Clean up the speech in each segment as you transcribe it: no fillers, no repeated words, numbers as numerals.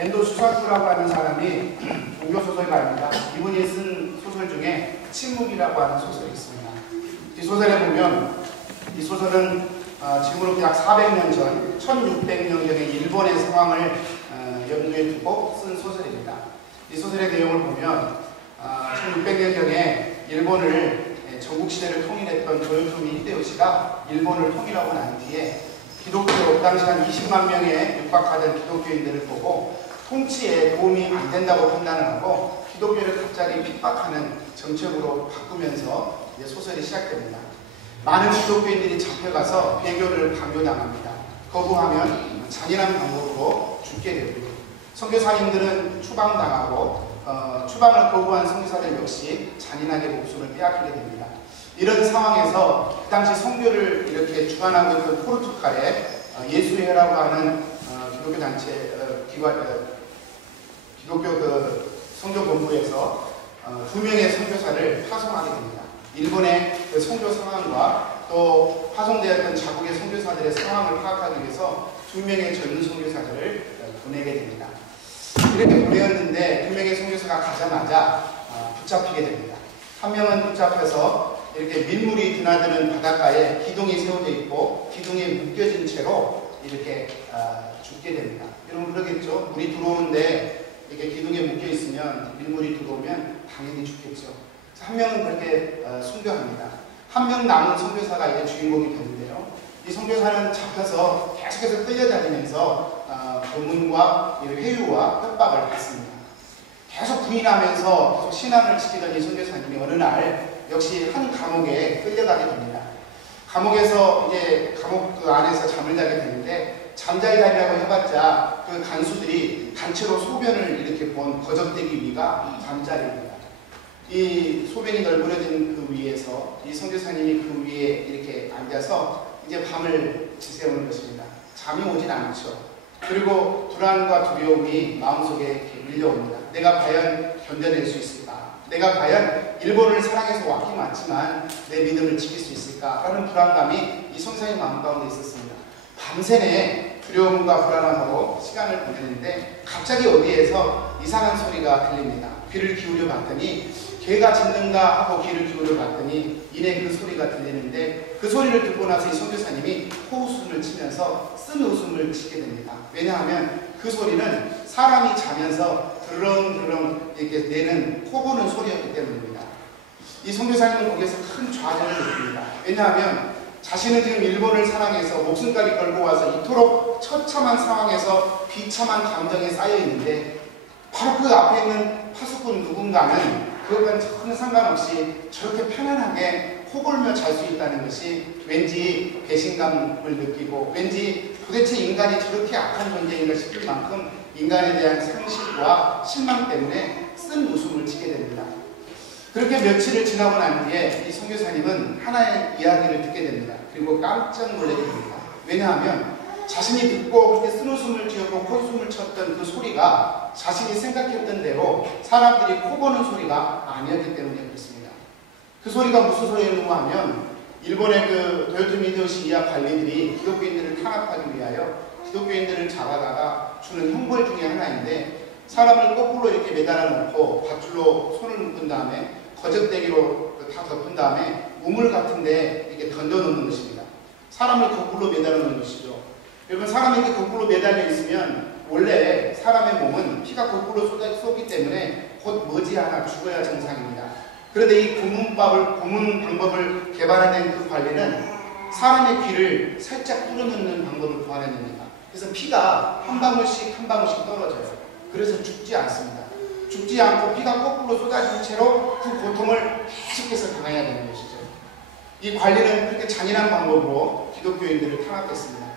엔도 수사쿠라고 하는 사람이 종교소설가입니다. 이분이 쓴 소설 중에 침묵이라고 하는 소설이 있습니다. 이 소설에 보면 이 소설은 지금으로부터 약 400년 전 1600년 전의 일본의 상황을 염두에 두고 쓴 소설입니다. 이 소설의 내용을 보면 1600년 전에 일본을 전국시대를 통일했던 도요토미 히데요시가 일본을 통일하고 난 뒤에 기독교, 당시 한 20만 명에 육박하던 기독교인들을 보고 통치에 도움이 안 된다고 판단을 하고 기독교를 갑자기 핍박하는 정책으로 바꾸면서 이제 소설이 시작됩니다. 많은 기독교인들이 잡혀가서 배교를 강요당합니다. 거부하면 잔인한 방법으로 죽게 되고요. 선교사님들은 추방당하고 추방을 거부한 선교사들 역시 잔인하게 목숨을 빼앗기게 됩니다. 이런 상황에서 그 당시 선교를 이렇게 주관하고 있던 포르투갈의 예수회라고 하는 기독교 단체 기독교 그 선교 본부에서 2명의 선교사를 파송하게 됩니다. 일본의 그 선교 상황과 또 파송되었던 자국의 선교사들의 상황을 파악하기 위해서 2명의 젊은 선교사들을 보내게 됩니다. 이렇게 보내었는데 2명의 선교사가 가자마자 붙잡히게 됩니다. 한 명은 붙잡혀서 이렇게 민물이 드나드는 바닷가에 기둥이 세워져 있고 기둥에 묶여진 채로 이렇게 죽게 됩니다. 여러분 그러겠죠? 물이 들어오는데 이렇게 기둥에 묶여 있으면 민물이 들어오면 당연히 죽겠죠. 한 명은 그렇게 순교합니다. 한 명 남은 선교사가 이제 주인공이 되는데요. 이 선교사는 잡혀서 계속해서 끌려다니면서 고문과 회유와 협박을 받습니다. 계속 부인하면서 계속 신앙을 지키던 이 선교사님이 어느 날 역시 한 감옥에 끌려가게 됩니다. 감옥에서 이제 감옥 그 안에서 잠을 자게 되는데 잠잘 자리라고 해봤자 그 간수들이 단체로 소변을 이렇게 본 거적대기 위가 잠자리입니다. 이 소변이 널브러진 그 위에서 이 선교사님이 그 위에 이렇게 앉아서 이제 밤을 지새우는 것입니다. 잠이 오진 않죠. 그리고 불안과 두려움이 마음속에 이렇게 밀려옵니다. 내가 과연 견뎌낼 수 있을까? 내가 과연 일본을 사랑해서 왔긴 왔지만 내 믿음을 지킬 수 있을까? 라는 불안감이 이 선교사님 마음 가운데 있었습니다. 밤새내 두려움과 불안함으로 시간을 보내는데 갑자기 어디에서 이상한 소리가 들립니다. 귀를 기울여 봤더니 개가 짖는가 하고 귀를 기울여 봤더니 이내 그 소리가 들리는데 그 소리를 듣고 나서 이 선교사님이 호흡숨을 치면서 쓴 웃음을 짓게 됩니다. 왜냐하면 그 소리는 사람이 자면서 드렁드렁 이렇게 내는 코 고는 소리였기 때문입니다. 이 선교사님은 거기에서 큰 좌절을 느낍니다. 왜냐하면 자신은 지금 일본을 사랑해서 목숨까지 걸고 와서 이토록 처참한 상황에서 비참한 감정에 쌓여 있는데 바로 그 앞에 있는 파수꾼 누군가는 그것과는 전혀 상관없이 저렇게 편안하게 코골며 잘 수 있다는 것이 왠지 배신감을 느끼고 왠지 도대체 인간이 저렇게 악한 존재인가 싶을 만큼 인간에 대한 상실과 실망 때문에 쓴 웃음을 치게 됩니다. 그렇게 며칠을 지나고 난 뒤에 이 선교사님은 하나의 이야기를 듣게 됩니다. 그리고 깜짝 놀라게 됩니다. 왜냐하면 자신이 듣고 그렇게 쓴 웃음을 지었고 콧숨을 쳤던 그 소리가 자신이 생각했던 대로 사람들이 코 고는 소리가 아니었기 때문에 그렇습니다. 그 소리가 무슨 소리였는가 하면 일본의 그 도요토미 히데요시 이하 관리들이 기독교인들을 탄압하기 위하여 기독교인들을 잡아다가 주는 형벌 중에 하나인데 사람을 거꾸로 이렇게 매달아 놓고 밧줄로 손을 묶은 다음에 거적대기로 다 덮은 다음에 우물 같은데 이렇게 던져 놓는 것입니다. 사람을 거꾸로 매달아 놓는 것이죠. 여러분 사람이 이렇게 거꾸로 매달려 있으면 원래 사람의 몸은 피가 거꾸로 쏟기 때문에 곧 머지않아 죽어야 정상입니다. 그런데 이 고문 방법을 개발해낸 그 관리는 사람의 귀를 살짝 뚫어놓는 방법을 고안해냅니다. 그래서 피가 한 방울씩 한 방울씩 떨어져요. 그래서 죽지 않습니다. 죽지 않고 피가 거꾸로 쏟아진 채로 그 고통을 계속해서 당해야 되는 것이죠. 이 관리는 그렇게 잔인한 방법으로 기독교인들을 탄압했습니다.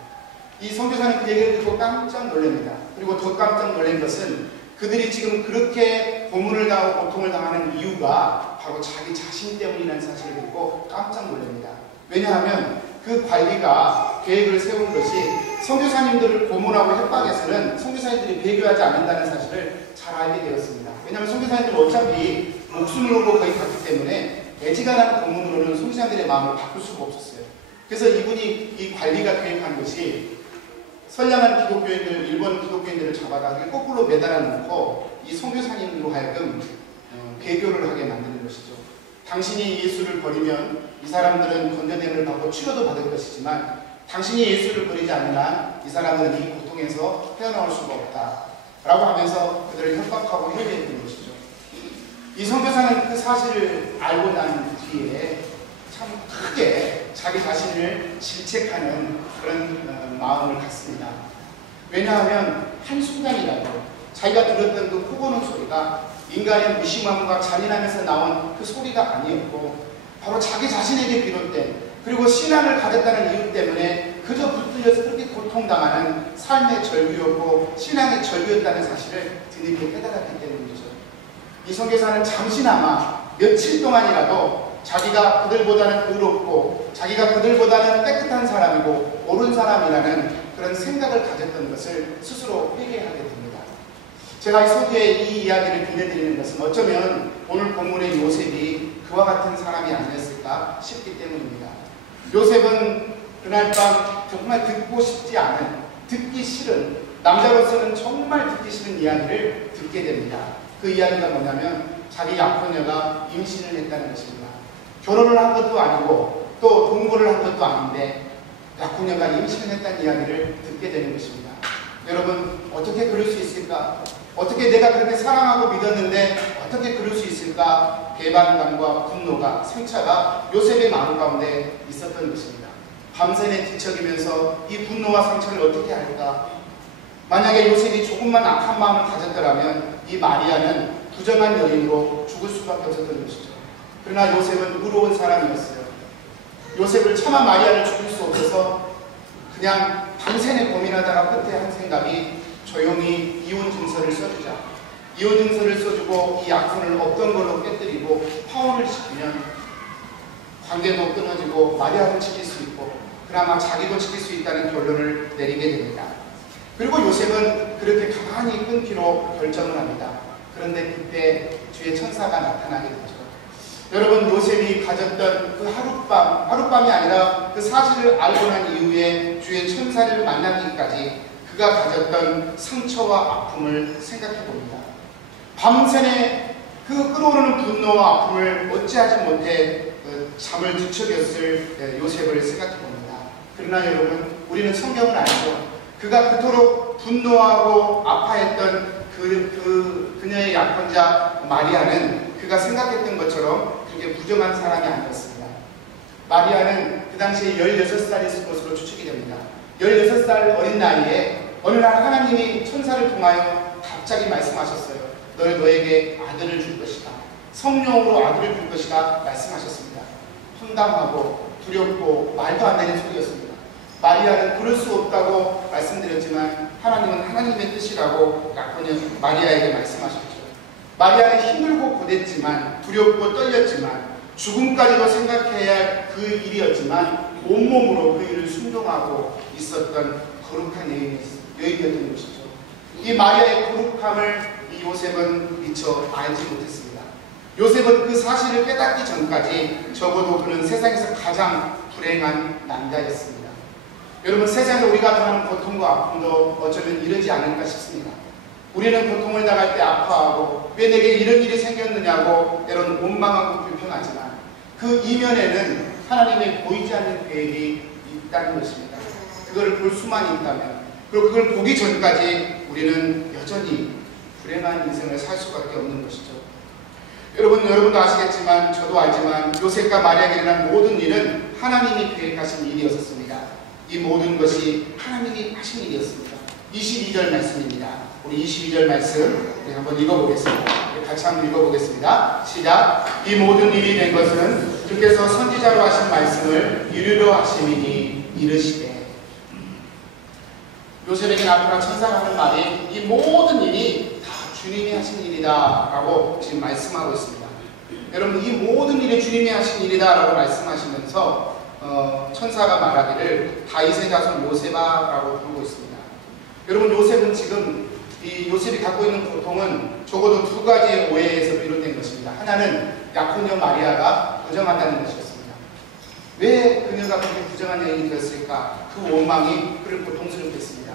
이 선교사는 그 얘기를 듣고 깜짝 놀랍니다. 그리고 더 깜짝 놀란 것은 그들이 지금 그렇게 고문을 당하고 고통을 당하는 이유가 바로 자기 자신 때문이라는 사실을 듣고 깜짝 놀랍니다. 왜냐하면 그 관리가 계획을 세운 것이 선교사님들을 고문하고 협박해서는 선교사님들이 배교하지 않는다는 사실을 잘 알게 되었습니다. 왜냐하면 선교사님들은 어차피 목숨을 걸고 거기 갔기 때문에 애지간한 고문으로는 선교사님들의 마음을 바꿀 수가 없었어요. 그래서 이분이 이 관리가 계획한 것이 선량한 기독교인들, 일본 기독교인들을 잡아다 거꾸로 매달아 놓고 이 선교사님으로 하여금 배교를 하게 만드는 것이죠. 당신이 예수를 버리면 이 사람들은 건져냄을 받고 치료도 받을 것이지만 당신이 예수를 버리지 않는 한 이 사람은 이 고통에서 헤어나올 수가 없다 라고 하면서 그들을 협박하고 해외했던 것이죠. 이 선교사는 그 사실을 알고 난 뒤에 참 크게 자기 자신을 질책하는 그런 마음을 갖습니다. 왜냐하면 한순간이라도 자기가 들었던 그 코고는 소리가 인간의 무심함과 잔인함에서 나온 그 소리가 아니었고 바로 자기 자신에게 비롯된 그리고 신앙을 가졌다는 이유 때문에 그저 붙들려서 그렇게 고통당하는 삶의 절규였고 신앙의 절규였다는 사실을 뒤늦게 깨달았기 때문이죠. 이 선교사는 잠시나마 며칠 동안이라도 자기가 그들보다는 의롭고 자기가 그들보다는 깨끗한 사람이고 옳은 사람이라는 그런 생각을 가졌던 것을 스스로 회개하게 됩니다. 제가 이 소두에 이 이야기를 들려드리는 것은 어쩌면 오늘 본문의 요셉이 그와 같은 사람이 아니었을까 싶기 때문입니다. 요셉은 그날 밤 정말 듣고 싶지 않은, 듣기 싫은, 남자로서는 정말 듣기 싫은 이야기를 듣게 됩니다. 그 이야기가 뭐냐면 자기 약혼녀가 임신을 했다는 것입니다. 결혼을 한 것도 아니고 또 동거를 한 것도 아닌데 약혼녀가 임신을 했다는 이야기를 듣게 되는 것입니다. 여러분, 어떻게 그럴 수 있을까? 어떻게 내가 그렇게 사랑하고 믿었는데 어떻게 그럴 수 있을까? 배반감과 분노가, 상처가 요셉의 마음 가운데 있었던 것입니다. 밤새내 뒤척이면서 이 분노와 상처를 어떻게 할까? 만약에 요셉이 조금만 악한 마음을 가졌더라면 이 마리아는 부정한 여인으로 죽을 수밖에 없었던 것이죠. 그러나 요셉은 의로운 사람이었어요. 요셉을 차마 마리아를 죽일 수 없어서 그냥 밤새내 고민하다가 끝에 한 생각이 조용히 이혼 증서를 써주자. 이혼 증서를 써주고 이 약혼을 없던 걸로 깨뜨리고 파혼을 시키면 관계도 끊어지고 마리아를 지킬 수 있고 그나마 자기도 지킬 수 있다는 결론을 내리게 됩니다. 그리고 요셉은 그렇게 가만히 끊기로 결정을 합니다. 그런데 그때 주의 천사가 나타나게 되죠. 여러분, 요셉이 가졌던 그 하룻밤이 아니라 그 사실을 알고 난 이후에 주의 천사를 만나기까지 그가 가졌던 상처와 아픔을 생각해 봅니다. 밤새내 그 끓어오르는 분노와 아픔을 어찌하지 못해 잠을 뒤척였을 요셉을 생각해 봅니다. 그러나 여러분, 우리는 성경을 알죠. 그가 그토록 분노하고 아파했던 그녀의 약혼자 마리아는 그가 생각했던 것처럼 그렇게 부정한 사람이 아니었습니다. 마리아는 그 당시에 16살이었을 것으로 추측이 됩니다. 16살 어린 나이에 어느 날 하나님이 천사를 통하여 갑자기 말씀하셨어요. 너에게 아들을 줄 것이다. 성령으로 아들을 줄 것이다 말씀하셨습니다. 황당하고 두렵고 말도 안 되는 소리였습니다. 마리아는 그럴 수 없다고 말씀드렸지만 하나님은 하나님의 뜻이라고 약혼녀 마리아에게 말씀하셨죠. 마리아는 힘들고 고됐지만 두렵고 떨렸지만 죽음까지도 생각해야 할 그 일이었지만 온몸으로 그 일을 순종하고 있었던 거룩한 여인이었던 것이죠. 이 마리아의 거룩함을 이 요셉은 미처 알지 못했습니다. 요셉은 그 사실을 깨닫기 전까지 적어도 그는 세상에서 가장 불행한 남자였습니다. 여러분, 세상에 우리가 당하는 고통과 아픔도 어쩌면 이러지 않을까 싶습니다. 우리는 고통을 당할 때 아파하고 왜 내게 이런 일이 생겼느냐고 때로는 원망하고 불평하지만 그 이면에는 하나님의 보이지 않는 계획이 있다는 것입니다. 그걸 볼 수만 있다면, 그리고 그걸 보기 전까지 우리는 여전히 불행한 인생을 살 수밖에 없는 것이죠. 여러분도 아시겠지만 저도 알지만 요셉과 마리아에게 일어난 모든 일은 하나님이 계획하신 일이었습니다. 이 모든 것이 하나님이 하신 일이었습니다. 22절 말씀입니다. 우리 22절 말씀 한번 읽어보겠습니다. 같이 한번 읽어보겠습니다. 시작. 이 모든 일이 된 것은 주께서 선지자로 하신 말씀을 이루려 하심이니 이르시되. 요셉에게 나타난 천사가 하는 말이 이 모든 일이 다 주님이 하신 일이다 라고 지금 말씀하고 있습니다. 여러분, 이 모든 일이 주님이 하신 일이다 라고 말씀하시면서 천사가 말하기를 다윗의 자손 요셉아 라고 부르고 있습니다. 여러분, 요셉은 지금 이 요셉이 갖고 있는 고통은 적어도 두 가지의 오해에서 비롯된 것입니다. 하나는 약혼녀 마리아가 부정하다는 것이었습니다. 왜 그녀가 그렇게 부정한 여인이 되었을까? 그 원망이 그를 고통스럽게 했습니다.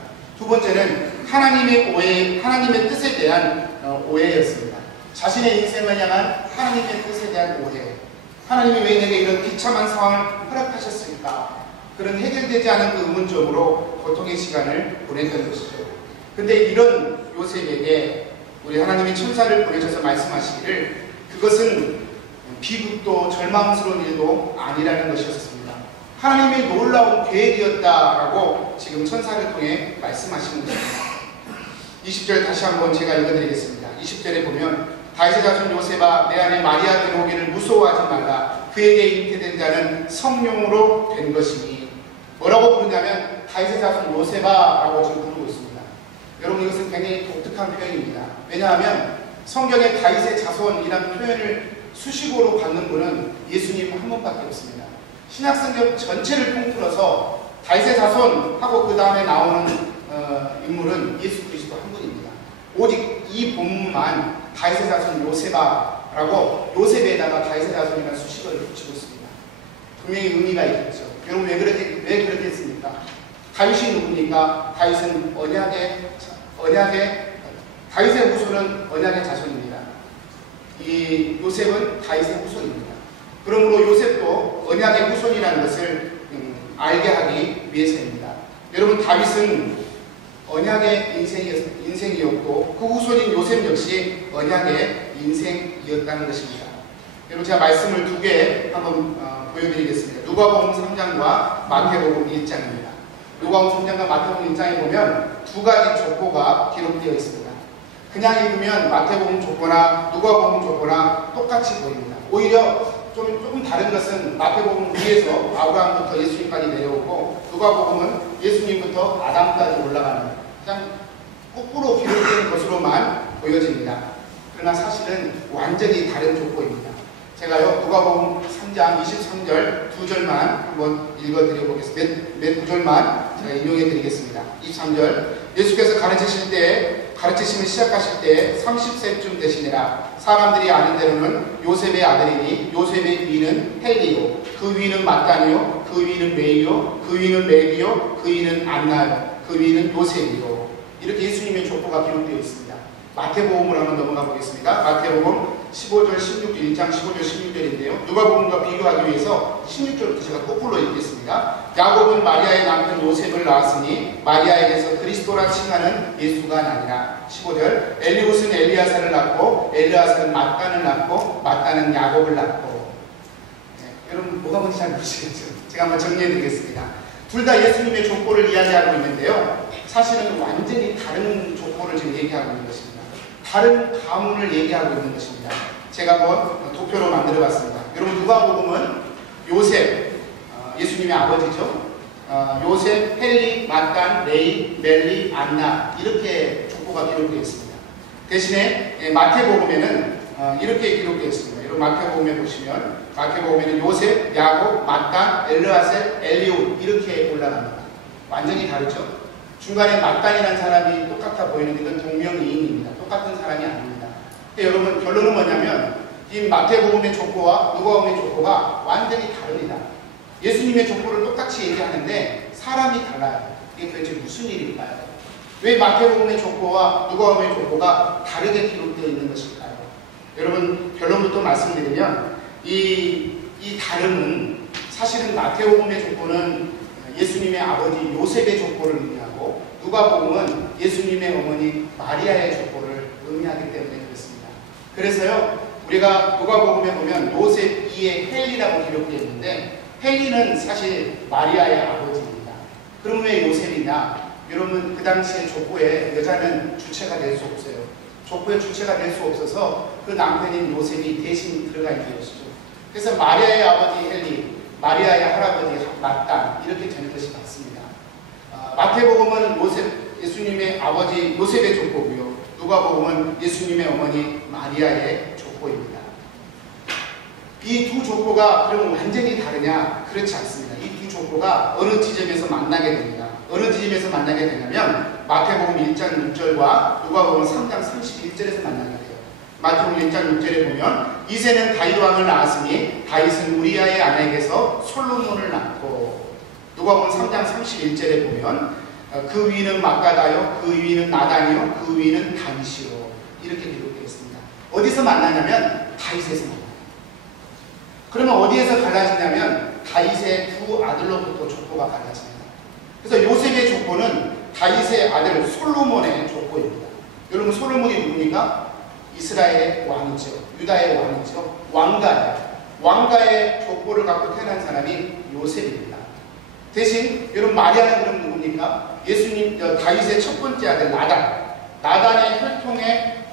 번째는 하나님의 뜻에 대한 오해였습니다. 자신의 인생을 향한 하나님의 뜻에 대한 오해. 하나님이 왜 내게 이런 비참한 상황을 허락하셨을까? 그런 해결되지 않은 그 의문점으로 고통의 시간을 보냈던 것이죠. 근데 이런 요셉에게 우리 하나님이 천사를 보내셔서 말씀하시기를 그것은 비극도 절망스러운 일도 아니라는 것이었습니다. 하나님의 놀라운 계획이었다라고 지금 천사를 통해 말씀하시는 것입니다. 20절 다시 한번 제가 읽어드리겠습니다. 20절에 보면 다윗의 자손 요셉아 내 아내 마리아 들어오기를 무서워하지 말라. 그에게 잉태된 자는 성령으로 된 것이니. 뭐라고 부르냐면 다윗의 자손 요셉아라고 지금 부르고 있습니다. 여러분 이것은 굉장히 독특한 표현입니다. 왜냐하면 성경에 다윗의 자손이라는 표현을 수식어로 받는 분은 예수님 한 분밖에 없습니다. 신약성경 전체를 통틀어서 다윗의 자손하고 그 다음에 나오는 인물은 예수 그리스도 한 분입니다. 오직 이 본문만 다윗의 자손 요셉아라고 요셉에다가 다윗의 자손이라는 수식어를 붙이고 있습니다. 분명히 의미가 있겠죠. 여러분 왜 그렇게 했습니까? 다윗이 누굽니까? 다윗은 다윗의 후손은 언약의 자손입니다. 이 요셉은 다윗의 후손입니다. 그러므로 요셉도 언약의 후손이라는 것을 알게 하기 위해서입니다. 여러분 다윗은 언약의 인생이었고 그 후손인 요셉 역시 언약의 인생이었다는 것입니다. 여러분 제가 말씀을 두 개 한번 보여드리겠습니다. 누가복음 3장과 마태복음 1장입니다. 누가복음 3장과 마태복음 1장에 보면 두 가지 족보가 기록되어 있습니다. 그냥 읽으면 마태복음 족보나 누가복음 족보나 똑같이 보입니다. 오히려 조금 다른 것은 마태복음 위에서 아브라함부터 예수님까지 내려오고 누가복음은 예수님부터 아담까지 올라가는 그냥 거꾸로 기록된 것으로만 보여집니다. 그러나 사실은 완전히 다른 족보입니다. 제가요 누가복음 3장 23절 두 절만 한번 읽어드려보겠습니다. 몇 구절만 제가 인용해드리겠습니다. 23절 예수께서 가르치심을 시작하실 때 30세쯤 되시니라. 사람들이 아는 대로는 요셉의 아들이니 요셉의 위는 헬리요 그 위는 마따니요 그 위는 메이요 그 위는 레위요 그 위는 안나요 그 위는 요셉이요. 이렇게 예수님의 족보가 기록되어 있습니다. 마태복음으로 한번 넘어가 보겠습니다. 마태복음 15절 16절 1장 15절 16절인데요. 누가복음과 비교하기 위해서 16절부터 제가 거꾸로 읽겠습니다. 야곱은 마리아의 남편 요셉을 낳았으니 마리아에게서 그리스도라 칭하는 예수가 나니라. 15절 엘리옷은 엘리야사를 낳고 엘리야사는 mat단을 낳고 mat단은 야곱을 낳고. 여러분 뭐가 뭔지 잘 모르시겠죠? 제가 한번 정리해 드리겠습니다. 둘 다 예수님의 족보를 이야기하고 있는데요. 사실은 완전히 다른 족보를 지금 얘기하고 있는 것입니다. 다른 가문을 얘기하고 있는 것입니다. 제가 한번 도표로 만들어 봤습니다. 여러분 누가복음은 요셉, 예수님의 아버지죠. 요셉, 헬리, mat단, 레위, 멜리, 안나 이렇게 족보가 기록되어 있습니다. 대신에 마태복음에는 이렇게 기록되어 있습니다. 여러분 마태복음에 보시면 마태복음에는 요셉, 야곱, mattan, 엘르아셀, 엘리옷 이렇게 올라갑니다. 완전히 다르죠. 중간에 mattan이라는 사람이 똑같아 보이는데 이건 동명이인입니다. 똑같은 사람이 아닙니다. 여러분 결론은 뭐냐면 이 마태복음의 족보와 누가복음의 족보가 완전히 다릅니다. 예수님의 족보를 똑같이 얘기하는데 사람이 달라요. 이게 도대체 무슨 일일까요? 왜 마태복음의 족보와 누가복음의 족보가 다르게 기록되어 있는 것일까요? 여러분 결론부터 말씀드리면 이 다름은 사실은 마태복음의 족보는 예수님의 아버지 요셉의 족보를 의미하고 누가복음은 예수님의 어머니 마리아의 족보를 의미하기 때문에 그렇습니다. 그래서요 우리가 누가복음에 보면 요셉 이의 헬리라고 기록되어 있는데 헬리는 사실 마리아의 아버지입니다. 그럼 왜 요셉이냐? 여러분 그 당시에 족보에 여자는 주체가 될 수 없어요. 족보의 주체가 될 수 없어서 그 남편인 요셉이 대신 들어가 있는 것이죠. 그래서 마리아의 아버지 헬리, 마리아의 할아버지 mattan 이렇게 되는 것이 맞습니다. 마태복음은 예수님의 아버지 요셉의 족보고요. 누가복음은 예수님의 어머니 마리아의 족보입니다. 이 두 족보가 그러면 완전히 다르냐? 그렇지 않습니다. 이 두 족보가 어느 지점에서 만나게 됩니다. 어느 지점에서 만나게 되냐면 마태복음 1장 6절과 누가복음 3장 31절에서 만나게 돼요. 마태복음 1장 6절에 보면 이새는 다윗 왕을 낳았으니 다윗은 우리아의 아내에게서 솔로몬을 낳고 누가복음 3장 31절에 보면 그 위는 막가다요, 그 위는 나단이요, 그 위는 다윗이요. 이렇게 기록되어 있습니다. 어디서 만나냐면 다윗에서 만나요. 그러면 어디에서 갈라지냐면 다윗의 두 아들로부터 족보가 갈라집니다. 그래서 요셉의 족보는 다윗의 아들 솔로몬의 족보입니다. 여러분, 솔로몬이 누굽니까? 이스라엘의 왕이죠. 유다의 왕이죠. 왕가예요. 왕가의 족보를 갖고 태어난 사람이 요셉입니다. 대신 여러분, 마리아는 그럼 누굽니까? 예수님 다윗의 첫 번째 아들 나단의 혈통의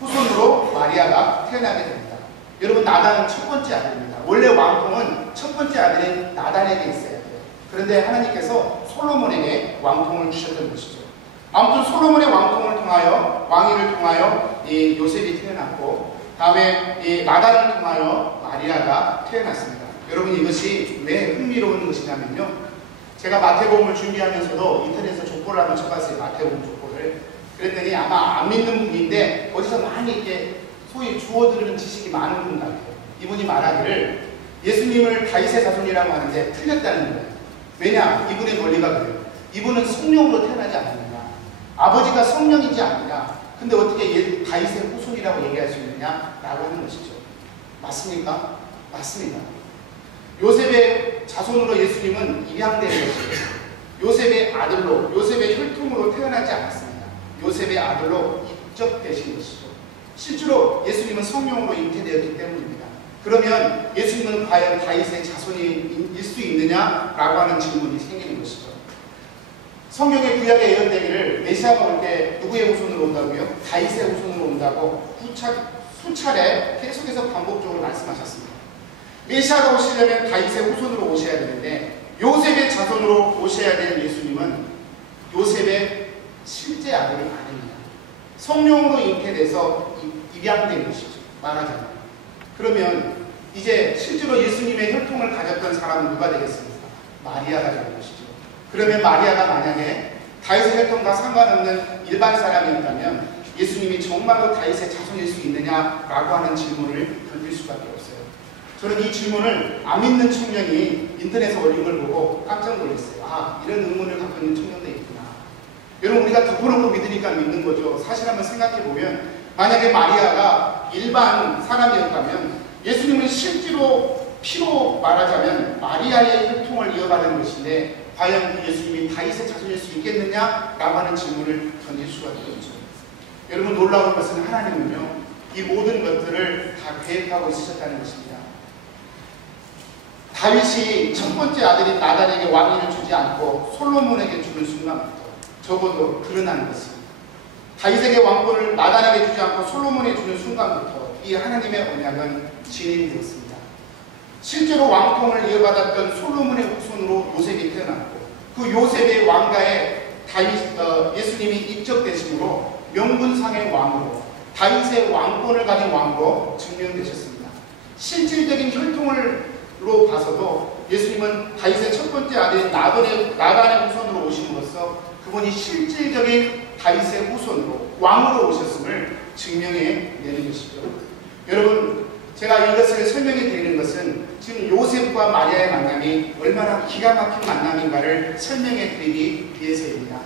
후손으로 마리아가 태어나게 됩니다. 여러분, 나단은 첫 번째 아들입니다. 원래 왕통은 첫 번째 아들인 나단에게 있어야 돼요. 그런데 하나님께서 솔로몬에게 왕통을 주셨던 것이죠. 아무튼 솔로몬의 왕통을 통하여, 왕위를 통하여 이 요셉이 태어났고, 다음에 이 나단을 통하여 마리아가 태어났습니다. 여러분, 이것이 왜 흥미로운 것이냐면요, 제가 마태복음을 준비하면서도 인터넷에서 족보를 한번 쳐봤어요. 마태복음 족보를. 그랬더니 아마 안 믿는 분인데 어디서 많이 이렇게 소위 주워들은 지식이 많은 분 같아요. 이분이 말하기를 예수님을 다윗의 자손이라고 하는데 틀렸다는 거예요. 왜냐? 이분의 논리가 그래요. 이분은 성령으로 태어나지 않았느냐, 아버지가 성령이지 않느냐, 근데 어떻게 다윗의 후손이라고 얘기할 수 있느냐라고 하는 것이죠. 맞습니까? 맞습니다. 요셉의 자손으로 예수님은 입양된 것이에요. 요셉의 아들로, 요셉의 혈통으로 태어나지 않았습니다. 요셉의 아들로 입적되신 것이죠. 실제로 예수님은 성령으로 잉태되었기 때문입니다. 그러면 예수님은 과연 다윗의 자손일 수 있느냐라고 하는 질문이 생기는 것이죠. 성경의 구약에 예언되기를 메시아가 올 때 누구의 후손으로 온다고요? 다윗의 후손으로 온다고 수차례 계속해서 반복적으로 말씀하셨습니다. 메시아가 오시려면 다윗의 후손으로 오셔야 되는데, 요셉의 자손으로 오셔야 될 예수님은 요셉의 실제 아들이 아닙니다. 성령으로 잉태돼서 입양된 것이죠. 말하자면. 그러면 이제 실제로 예수님의 혈통을 가졌던 사람은 누가 되겠습니까? 마리아가 되는 것이죠. 그러면 마리아가 만약에 다윗의 혈통과 상관없는 일반 사람이었다면 예수님이 정말로 다윗의 자손일 수 있느냐라고 하는 질문을 던질 수밖에 없어요. 저는 이 질문을 안 믿는 청년이 인터넷에 올린 걸 보고 깜짝 놀랐어요. 아, 이런 의문을 갖고 있는 청년도 있구나. 여러분, 우리가 덮어놓고 믿으니까 믿는 거죠. 사실 한번 생각해보면, 만약에 마리아가 일반 사람이었다면 예수님은 실제로 피로 말하자면 마리아의 혈통을 이어받은 것인데, 과연 예수님이 다윗의 자손일 수 있겠느냐라고 하는 질문을 던질 수가 있죠. 여러분, 놀라운 것은 하나님은요, 이 모든 것들을 다 계획하고 있으셨다는 것입니다. 다윗이 첫 번째 아들인 나단에게 왕위를 주지 않고 솔로몬에게 주는 순간부터 적어도 드러나는 것입니다. 다윗에게 왕권을 나단에게 주지 않고 솔로몬에게 주는 순간부터 이 하나님의 언약은 진행되었습니다. 실제로 왕통을 이어받았던 솔로몬의 후손으로 요셉이 태어났고, 그 요셉의 왕가에 예수님이 입적되심으로 명분상의 왕으로, 다윗의 왕권을 가진 왕으로 증명되셨습니다. 실질적인 혈통으로 봐서도 예수님은 다윗의 첫 번째 아들인 나단의 후손으로 오심으로써 그분이 실질적인 다윗의 후손으로 왕으로 오셨음을 증명해 내는 것이죠. 여러분, 제가 이것을 설명해 드리는 것은 지금 요셉과 마리아의 만남이 얼마나 기가 막힌 만남인가를 설명해 드리기 위해서입니다.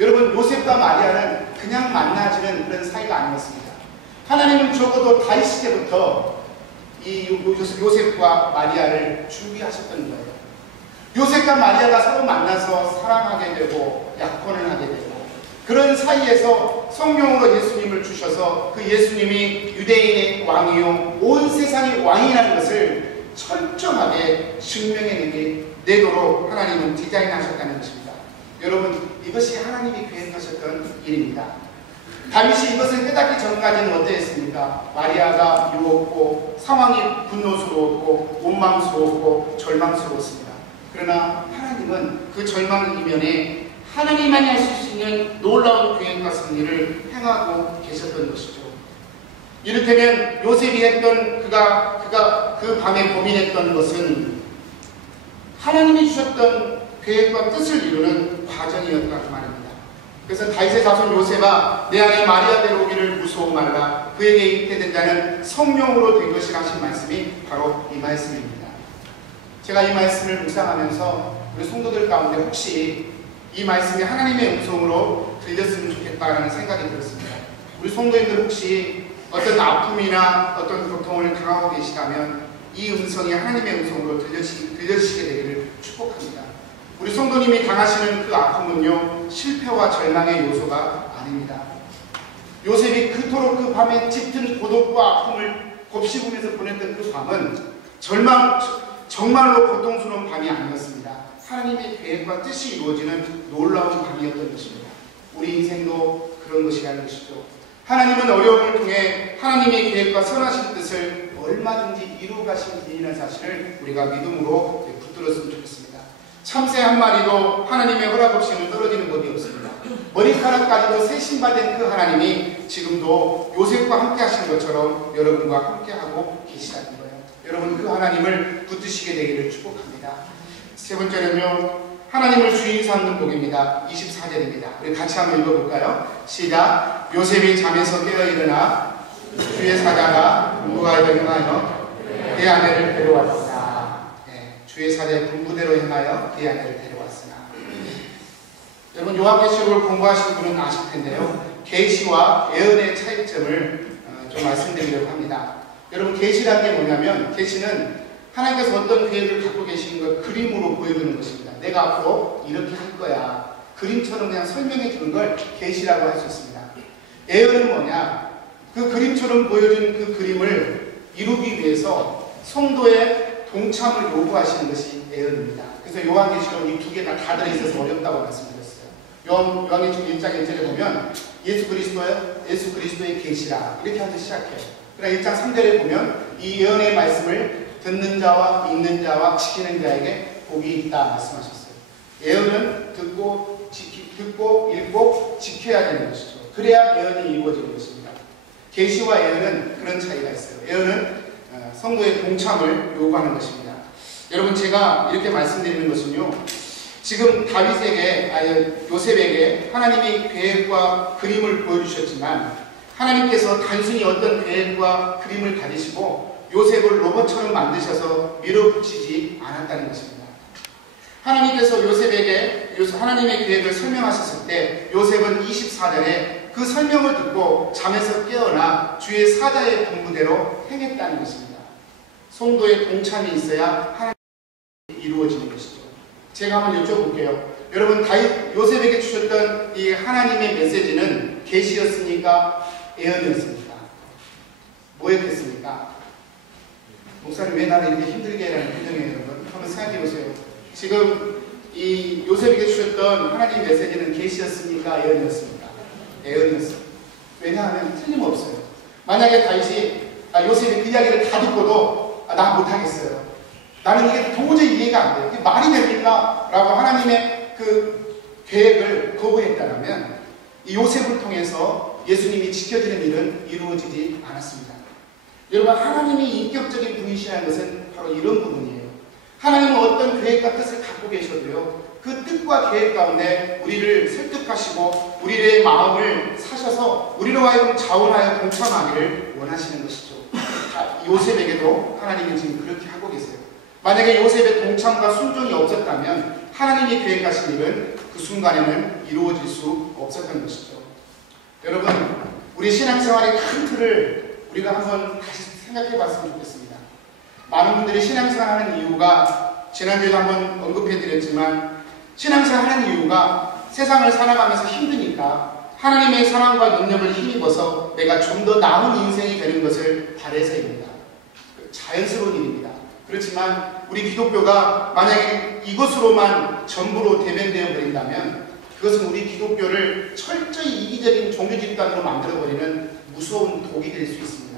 여러분, 요셉과 마리아는 그냥 만나지는 그런 사이가 아니었습니다. 하나님은 적어도 다윗 시대부터 이 요셉과 마리아를 준비하셨던 거예요. 요셉과 마리아가 서로 만나서 사랑하게 되고 약혼을 하게 되고, 그런 사이에서 성령으로 예수님을 주셔서 그 예수님이 유대인의 왕이요 온 세상의 왕이라는 것을 철저하게 증명해내도록 하나님은 디자인하셨다는 것입니다. 여러분, 이것이 하나님이 계획하셨던 일입니다. 다윗이 이것을 깨닫기 전까지는 어떠했습니까? 마리아가 유혹고, 상황이 분노스러웠고, 원망스러웠고, 절망스러웠습니다. 그러나 하나님은 그 절망 이면에 하나님만이 하실 수 있는 놀라운 계획과 승리를 행하고 계셨던 것이죠. 이를테면 요셉이 했던 그가 그 밤에 고민했던 것은 하나님이 주셨던 계획과 뜻을 이루는 과정이었다고 말합니다. 그래서 다윗의 자손 요셉아, 내 아내 마리아대로 오기를 무서워 말라. 그에게 잉태된 자는 성령으로 된 것이라 하신 말씀이 바로 이 말씀입니다. 제가 이 말씀을 묵상하면서 우리 성도들 가운데 혹시 이 말씀이 하나님의 음성으로 들렸으면 좋겠다라는 생각이 들었습니다. 우리 성도님들 혹시 어떤 아픔이나 어떤 고통을 당하고 계시다면 이 음성이 하나님의 음성으로 들려지시게 되기를 축복합니다. 우리 성도님이 당하시는 그 아픔은요, 실패와 절망의 요소가 아닙니다. 요셉이 그토록 그 밤에 짙은 고독과 아픔을 곱씹으면서 보냈던 그 밤은 정말로 고통스러운 밤이 아니었습니다. 하나님의 계획과 뜻이 이루어지는 놀라운 밤이었던 것입니다. 우리 인생도 그런 것이라는 것이죠. 하나님은 어려움을 통해 하나님의 계획과 선하신 뜻을 얼마든지 이루어 가시는 분이라는 사실을 우리가 믿음으로 붙들었으면 좋겠습니다. 참새 한 마리도 하나님의 허락 없이는 떨어지는 법이 없습니다. 머리카락까지도 새 신발된 그 하나님이 지금도 요셉과 함께 하시는 것처럼 여러분과 함께 하고 계시다는 거예요. 여러분 그 하나님을 붙드시게 되기를 축복합니다. 세 번째는요, 하나님을 주인 삼는 복입니다. 24절입니다. 우리 같이 한번 읽어볼까요? 시작. 요셉이 잠에서 깨어 일어나 주의 사자가 군부가에 행하여 내 아내를 데려왔으나, 주의 사자의 군부대로 행하여 그 아내를 데려왔으나. 여러분 요한계시록을 공부하신 분은 아실 텐데요, 계시와 예언의 차이점을 좀 말씀드리려고 합니다. 여러분 계시라는 게 뭐냐면, 계시는 하나님께서 어떤 계획을 갖고 계시는 걸 그림으로 보여주는 것입니다. 내가 앞으로 이렇게 할 거야. 그림처럼 그냥 설명해 주는 걸 계시라고 할 수 있습니다. 예언은 뭐냐? 그 그림처럼 보여준 그 그림을 이루기 위해서 성도의 동참을 요구하시는 것이 예언입니다. 그래서 요한계시록 이 두 개가 다 들어있어서 어렵다고 말씀드렸어요. 요한계시록 1장 1절에 보면 예수 그리스도의 계시라 이렇게 하면서 시작해요. 그러나 1장 3절에 보면 이 예언의 말씀을 듣는 자와 믿는 자와 지키는 자에게 복이 있다 말씀하셨어요. 예언은 듣고 읽고 지켜야 되는 것이죠. 그래야 예언이 이루어지는 것입니다. 계시와 예언은 그런 차이가 있어요. 예언은 성도의 동참을 요구하는 것입니다. 여러분 제가 이렇게 말씀드리는 것은요, 지금 요셉에게 하나님이 계획과 그림을 보여주셨지만 하나님께서 단순히 어떤 계획과 그림을 가지시고 요셉을 로봇처럼 만드셔서 밀어붙이지 않았다는 것입니다. 하나님께서 요셉에게 하나님의 계획을 설명하셨을 때 요셉은 24절에 그 설명을 듣고 잠에서 깨어나 주의 사자의 분부대로 행했다는 것입니다. 성도의 동참이 있어야 하나님의 이루어지는 것이죠. 제가 한번 여쭤볼게요. 여러분 요셉에게 주셨던 이 하나님의 메시지는 계시였습니까? 예언이었습니까? 뭐였겠습니까? 목사님 왜 나를 이렇게 힘들게 해라는 표정이에요, 여러분? 한번 생각해 보세요. 지금 이 요셉에게 주셨던 하나님 메시지는 계시였습니까? 예언이었습니까? 예언이었습니다. 왜냐하면 틀림없어요. 만약에 요셉이 그 이야기를 다 듣고도 나 못하겠어요. 나는 이게 도저히 이해가 안 돼요. 이게 말이 됩니까? 라고 하나님의 그 계획을 거부했다면 이 요셉을 통해서 예수님이 지켜지는 일은 이루어지지 않았습니다. 여러분 하나님이 인격적인 분이시라는 것은 바로 이런 부분이에요. 하나님은 어떤 계획과 뜻을 갖고 계셔도요, 그 뜻과 계획 가운데 우리를 설득하시고 우리의 마음을 사셔서 우리로 하여금 자원하여 동참하기를 원하시는 것이죠. 요셉에게도 하나님은 지금 그렇게 하고 계세요. 만약에 요셉의 동참과 순종이 없었다면 하나님이 계획하신 일은 그 순간에는 이루어질 수 없었던 것이죠. 여러분 우리 신앙생활의 큰 틀을 우리가 한번 다시 생각해 봤으면 좋겠습니다. 많은 분들이 신앙생활 하는 이유가, 지난주에도 한번 언급해 드렸지만, 신앙생활 하는 이유가 세상을 살아가면서 힘드니까 하나님의 사랑과 능력을 힘입어서 내가 좀 더 나은 인생이 되는 것을 바라서입니다. 자연스러운 일입니다. 그렇지만 우리 기독교가 만약에 이것으로만 전부로 대변되어 버린다면 그것은 우리 기독교를 철저히 이기적인 종교 집단으로 만들어버리는 무서운 독이 될 수 있습니다.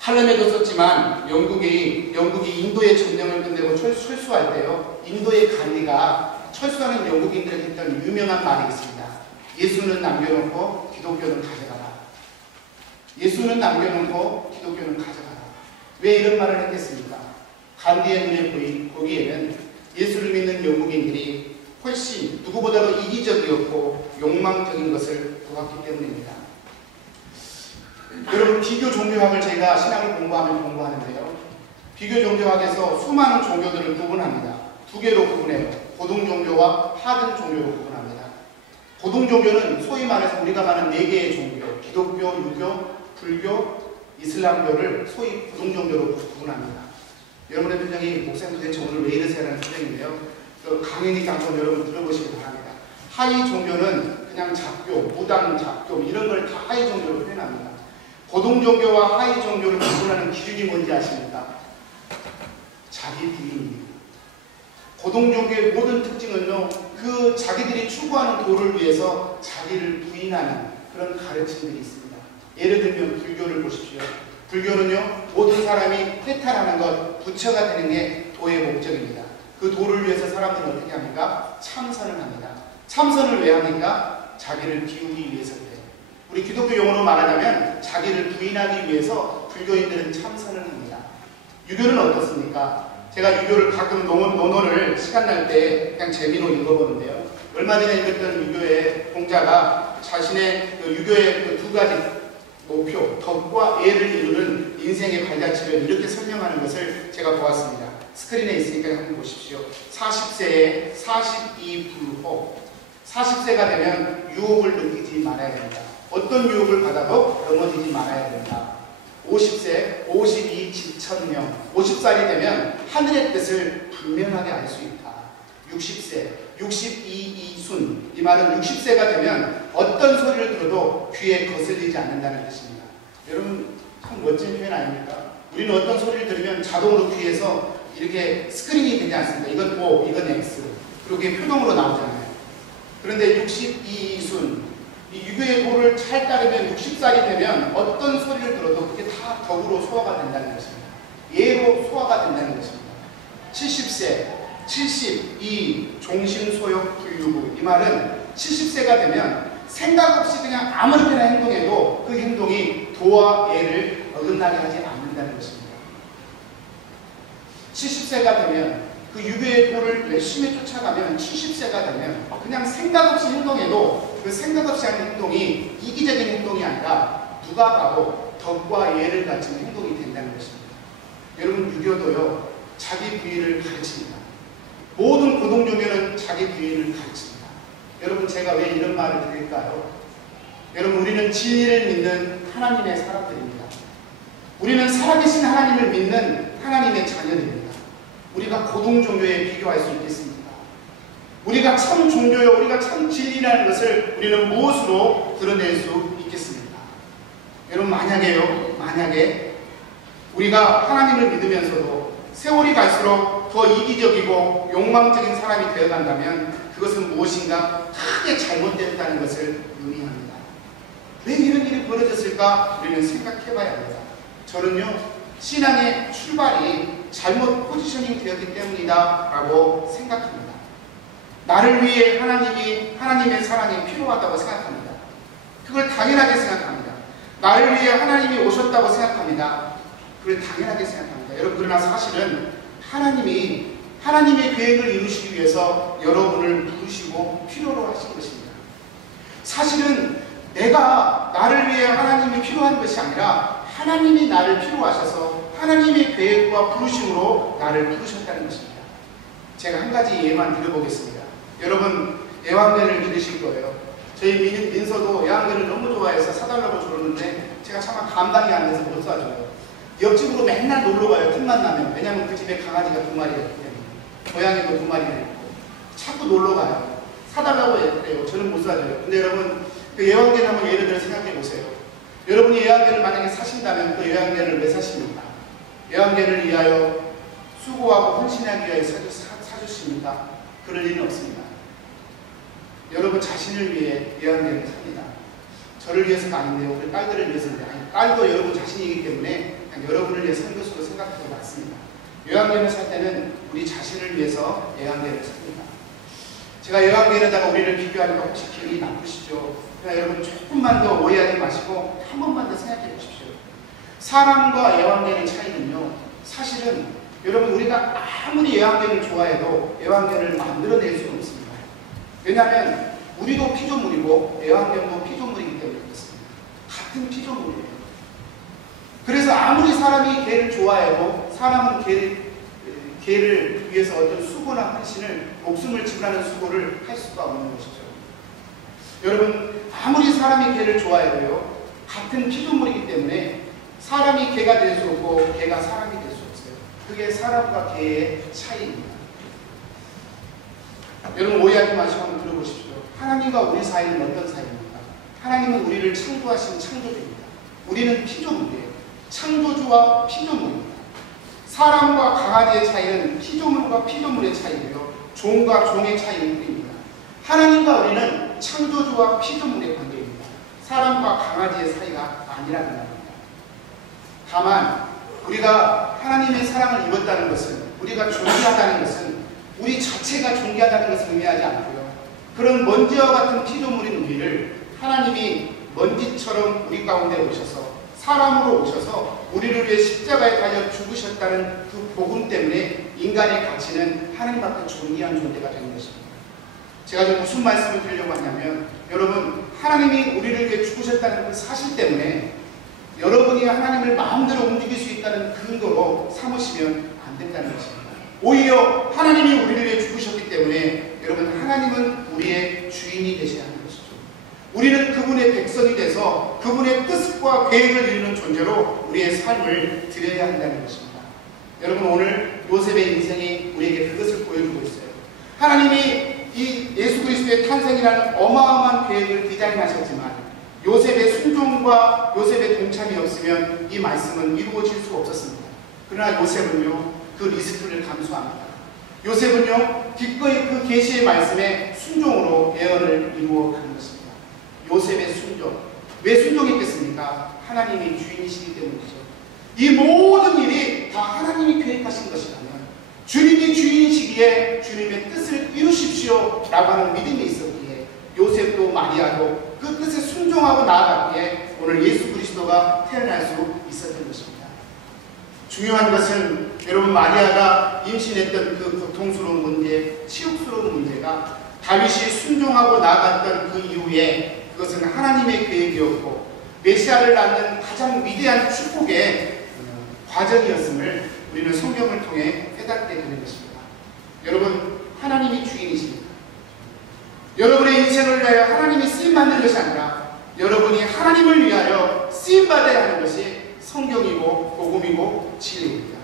할렘에도 썼지만 영국이 인도의 점령을 끝내고 철수할 때요, 인도의 관리가 철수하는 영국인들에게 했던 유명한 말이 있습니다. 예수는 남겨놓고 기독교는 가져가라. 예수는 남겨놓고 기독교는 가져가라. 왜 이런 말을 했겠습니까? 간디의 눈에 보기에는 예수를 믿는 영국인들이 훨씬 누구보다도 이기적이었고 욕망적인 것을 보았기 때문입니다. 여러분 비교 종교학을 저희가 신학을 공부하는데요, 비교 종교학에서 수많은 종교들을 구분합니다. 두 개로 구분해요. 고등종교와 하등 종교로 구분합니다. 고등종교는 소위 말해서 우리가 말하는 4개의 종교, 기독교, 유교, 불교, 이슬람교를 소위 고등종교로 구분합니다. 여러분의 표정이 목사님 도대체 오늘 왜 이러세요? 라는 표정인데요. 강의니까 한번 여러분 들어보시기 바랍니다. 하위 종교는 그냥 잡교, 무당 잡교 이런 걸 다 하위 종교로 표현합니다. 고등종교와 하위 종교를 구분하는 기준이 뭔지 아십니까? 자기 부인입니다. 고등종교의 모든 특징은요, 그 자기들이 추구하는 도를 위해서 자기를 부인하는 그런 가르침들이 있습니다. 예를 들면 불교를 보십시오. 불교는요, 모든 사람이 해탈하는 것, 부처가 되는 게 도의 목적입니다. 그 도를 위해서 사람들은 어떻게 합니까? 참선을 합니다. 참선을 왜 합니까? 자기를 비우기 위해서인데, 우리 기독교 용어로 말하자면 자기를 부인하기 위해서 불교인들은 참선을 합니다. 유교는 어떻습니까? 제가 유교를 가끔 논어를 시간 날 때 그냥 재미로 읽어보는데요. 얼마 전에 읽었던 유교의 공자가 자신의 유교의 그 2가지 목표, 덕과 애를 이루는 인생의 발자취를 이렇게 설명하는 것을 제가 보았습니다. 스크린에 있으니까 한번 보십시오. 40세에 42불호. 40세가 되면 유혹을 느끼지 말아야 된다. 어떤 유혹을 받아도 넘어지지 말아야 된다. 50세, 52지천명. 50살이 되면 하늘의 뜻을 분명하게 알 수 있다. 60세, 62이순. 이 말은 60세가 되면 어떤 소리를 들어도 귀에 거슬리지 않는다는 뜻입니다. 여러분, 참 멋진 표현 아닙니까? 우리는 어떤 소리를 들으면 자동으로 귀에서 이렇게 스크린이 되지 않습니다. 이건 O, 이건 X. 그리고 그게 표동으로 나오잖아요. 그런데 62이순. 이 유교의 도를 잘 따르면 60살이 되면 어떤 소리를 들어도 그게 다 덕으로 소화가 된다는 것입니다. 예로 소화가 된다는 것입니다. 70세, 72 종신소욕 불유구. 이 말은 70세가 되면 생각 없이 그냥 아무렇게나 행동해도 그 행동이 도와 예를 어긋나게 하지 않는다는 것입니다. 70세가 되면 그 유교의 도를 열심히 쫓아가면 70세가 되면 그냥 생각 없이 행동해도 그 생각 없이 하는 행동이 이기적인 행동이 아니라 누가 봐도 덕과 예를 갖춘 행동이 된다는 것입니다. 여러분, 유교도요, 자기 부인을 가르칩니다. 모든 고등종교는 자기 부인을 가르칩니다. 여러분, 제가 왜 이런 말을 드릴까요? 여러분, 우리는 진리를 믿는 하나님의 사람들입니다. 우리는 살아계신 하나님을 믿는 하나님의 자녀들입니다. 우리가 고등종교에 비교할 수 있겠습니까? 우리가 참 종교요, 우리가 참 진리라는 것을 우리는 무엇으로 드러낼 수 있겠습니까? 여러분, 만약에 우리가 하나님을 믿으면서도 세월이 갈수록 더 이기적이고 욕망적인 사람이 되어간다면 그것은 무엇인가 크게 잘못됐다는 것을 의미합니다. 왜 이런 일이 벌어졌을까? 우리는 생각해봐야 합니다. 저는요, 신앙의 출발이 잘못 포지셔닝 되었기 때문이다 라고 생각합니다. 나를 위해 하나님의 사랑이 필요하다고 생각합니다. 그걸 당연하게 생각합니다. 나를 위해 하나님이 오셨다고 생각합니다. 그걸 당연하게 생각합니다. 여러분, 그러나 사실은 하나님의 계획을 이루시기 위해서 여러분을 부르시고 필요로 하신 것입니다. 사실은 내가 나를 위해 하나님이 필요한 것이 아니라 하나님이 나를 필요하셔서 하나님의 계획과 부르심으로 나를 부르셨다는 것입니다. 제가 한 가지 예만 드려보겠습니다. 여러분, 애완견을 기르실 거예요. 저희 민서도 애완견을 너무 좋아해서 사달라고 줬는데 제가 참 감당이 안 돼서 못 사줘요. 옆집으로 맨날 놀러 가요. 틈만 나면. 왜냐면 그 집에 강아지가 2마리가 있기 때문에. 고양이도 2마리가 있고. 자꾸 놀러 가요. 사달라고 그래요. 저는 못 사줘요. 근데 여러분, 그 애완견 한번 예를 들어 생각해 보세요. 여러분이 애완견을 만약에 사신다면 그 애완견을 왜 사십니까? 애완견을 위하여 수고하고 헌신하기 위하여 사주십니까? 그럴 일은 없습니다. 여러분 자신을 위해 애완견을 삽니다. 저를 위해서가 아닌데요. 우리 딸들을 위해서인데, 아니, 딸도 여러분 자신이기 때문에 그냥 여러분을 위해 산 것으로 생각해도 맞습니다. 애완견을 살 때는 우리 자신을 위해서 애완견을 삽니다. 제가 애완견에다가 우리를 비교하니까 혹시 기분이 나쁘시죠? 그러나 여러분 조금만 더 오해하지 마시고 한 번만 더 생각해 보십시오. 사람과 애완견의 차이는요, 사실은 여러분 우리가 아무리 애완견을 좋아해도 애완견을 만들어낼 수는 없습니다. 왜냐하면 우리도 피조물이고 애완견도 피조물이기 때문에 그렇습니다. 같은 피조물이에요. 그래서 아무리 사람이 개를 좋아해도 사람은 개를 위해서 어떤 수고나 헌신을, 목숨을 지불하는 수고를 할 수가 없는 것이죠. 여러분, 아무리 사람이 개를 좋아해도요, 같은 피조물이기 때문에 사람이 개가 될 수 없고 개가 사람이 될 수 없어요. 그게 사람과 개의 차이입니다. 여러분, 오해하지 마시고 한번 들어보십시오. 하나님과 우리 사이는 어떤 사이입니까? 하나님은 우리를 창조하신 창조주입니다. 우리는 피조물이에요. 창조주와 피조물입니다. 사람과 강아지의 차이는 피조물과 피조물의 차이고요, 종과 종의 차이일 뿐입니다. 하나님과 우리는 창조주와 피조물의 관계입니다. 사람과 강아지의 사이가 아니라는 말입니다. 다만 우리가 하나님의 사랑을 입었다는 것은, 우리가 존귀하다는 것은 우리 자체가 존귀하다는 것을 의미하지 않고요, 그런 먼지와 같은 피조물인 우리를 하나님이 먼지처럼 우리 가운데 오셔서, 사람으로 오셔서 우리를 위해 십자가에 달려 죽으셨다는 그 복음 때문에 인간의 가치는 하나님 앞에 존귀한 존재가 되는 것입니다. 제가 지금 무슨 말씀을 드리려고 하냐면, 여러분, 하나님이 우리를 위해 죽으셨다는 그 사실 때문에 여러분이 하나님을 마음대로 움직일 수 있다는 근거로 삼으시면 안 된다는 것입니다. 오히려 하나님이 우리를 위해 죽으셨기 때문에 여러분, 하나님은 우리의 주인이 되셔야 하는 것이죠. 우리는 그분의 백성이 돼서 그분의 뜻과 계획을 이루는 존재로 우리의 삶을 드려야 한다는 것입니다. 여러분, 오늘 요셉의 인생이 우리에게 그것을 보여주고 있어요. 하나님이 이 예수 그리스도의 탄생이라는 어마어마한 계획을 디자인하셨지만 요셉의 순종과 요셉의 동참이 없으면 이 말씀은 이루어질 수 없었습니다. 그러나 요셉은요, 그 리스크를 감수합니다. 요셉은요, 기꺼이 그 계시의 말씀에 순종으로 예언을 이루어가는 것입니다. 요셉의 순종. 왜 순종했겠습니까? 하나님이 주인이시기 때문이죠. 이 모든 일이 다 하나님이 계획하신 것이라면, 주님이 주인이시기에 주님의 뜻을 이루십시오 라고 하는 믿음이 있었기에 요셉도 마리아도 그 뜻에 순종하고 나아갔기에 오늘 예수 그리스도가 태어날 수 있었던 것입니다. 중요한 것은 여러분, 마리아가 임신했던 그 고통스러운 문제, 치욕스러운 문제가 다윗이 순종하고 나아갔던 그 이후에 그것은 하나님의 계획이었고 메시아를 낳는 가장 위대한 축복의 과정이었음을 우리는 성경을 통해 깨닫게 되는 것입니다. 여러분, 하나님이 주인이십니다. 여러분의 인생을 위하여 하나님이 쓰임받는 것이 아니라 여러분이 하나님을 위하여 쓰임받아야 하는 것이 성경이고 복음이고 진리입니다.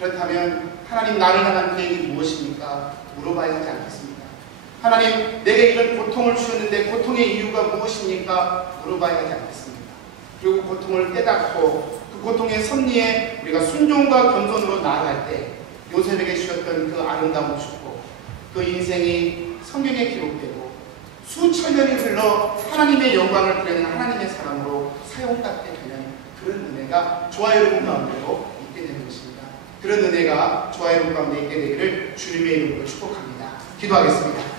그렇다면 하나님, 나를 향한 계획이 무엇입니까? 물어봐야 하지 않겠습니까? 하나님, 내게 이런 고통을 주셨는데 고통의 이유가 무엇입니까? 물어봐야 하지 않겠습니까? 그리고 고통을 깨닫고 그 고통의 섭리에 우리가 순종과 겸손으로 나아갈 때 요셉에게 주셨던 그 아름다운 축복, 그 인생이 성경에 기록되고 수천 년이 흘러 하나님의 영광을 드리는 하나님의 사람으로 사용받게 되는 그런 은혜가 저와 여러분 가운데로 있게 되는 것입니다. 그런 은혜가 저와 여러분 가운데 있게 되기를 주님의 이름으로 축복합니다. 기도하겠습니다.